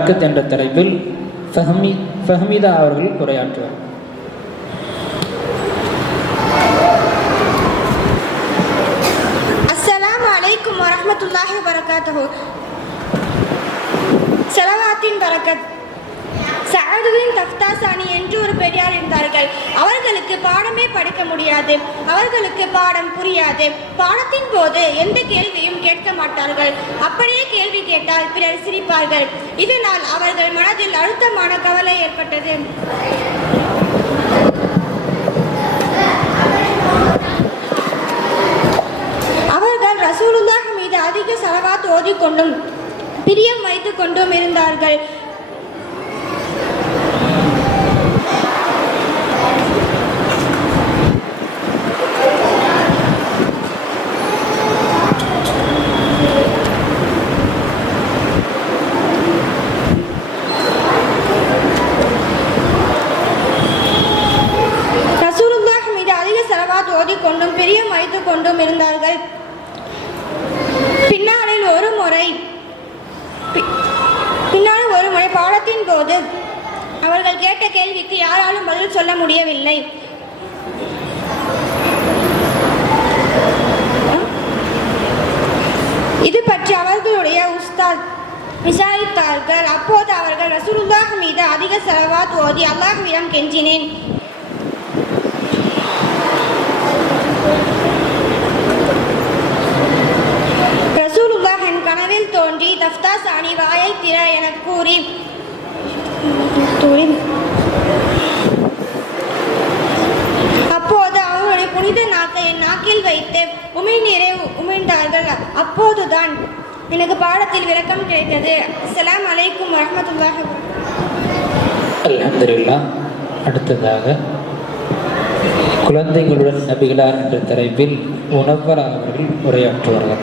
பரக்கத் என்ற தலைப்பில் ஃபஹமி ஃபஹமிதா அவர்கள் உரையாற்றுவார். அஸ்ஸலாமு அலைக்கும் வரஹ்மத்துல்லாஹி வரகாத்துஹு செலவாத்தின் பரக்கத் சஅதுவின் தஃப்தாசானி என்று ஒரு பெரியார் இருந்தார்கள். அவர்களுக்கு பாடமே படிக்க முடியாது. அவர்களுக்கு பாடம் புரியாது. பாடத்தின் போது எந்த கேள்வியும் கேட்க மாட்டார்கள். அப்படியே கேள்வி கேட்டால் பிறர் சிரிப்பார்கள். இதனால் அவர்கள் மனதில் அழுத்தமான கவலை ஏற்பட்டது. அவர்கள் ரசூலுல்லாஹ் மீது அதிக சலவாத் ஓதிக்கொண்டும் பிரியம் வைத்துக் கொண்டும் இருந்தார்கள் ரசூலுல்லாஹ் மீது அதிக கொண்டும் பிரியம் வைத்து கொண்டும் இருந்தார்கள். பின்னாளில் ஒரு முறை பின்னால் ஒரு முறை பாடத்தின் போது அவர்கள் கேட்ட கேள்விக்கு யாராலும் பதில் சொல்ல முடியவில்லை. இது பற்றி அவர்களுடைய உஸ்தாத் விசாரித்தார்கள். அப்போது அவர்கள் ரசூலுல்லாஹ் மீது அதிக செலவாத் ஓதி அல்லாஹ்விடம் கெஞ்சினேன். திற கூறி. அப்போது அவர்களுடைய புனித நாக்கை என் நாக்கில் வைத்து உமிழ்நீரை உமிழ்ந்தார்கள். அப்போதுதான் எனக்கு பாடத்தில் விளக்கம் கிடைத்தது. அஸ்லாம் அலைக்கும் வரஹ்மத்துல்லாஹி வபரகாத்துஹு. அடுத்ததாக குழந்தைகளுடன் நபிகளார் என்ற தலைப்பில் உணவராக அவர்கள் உரையாற்றுவார்கள்.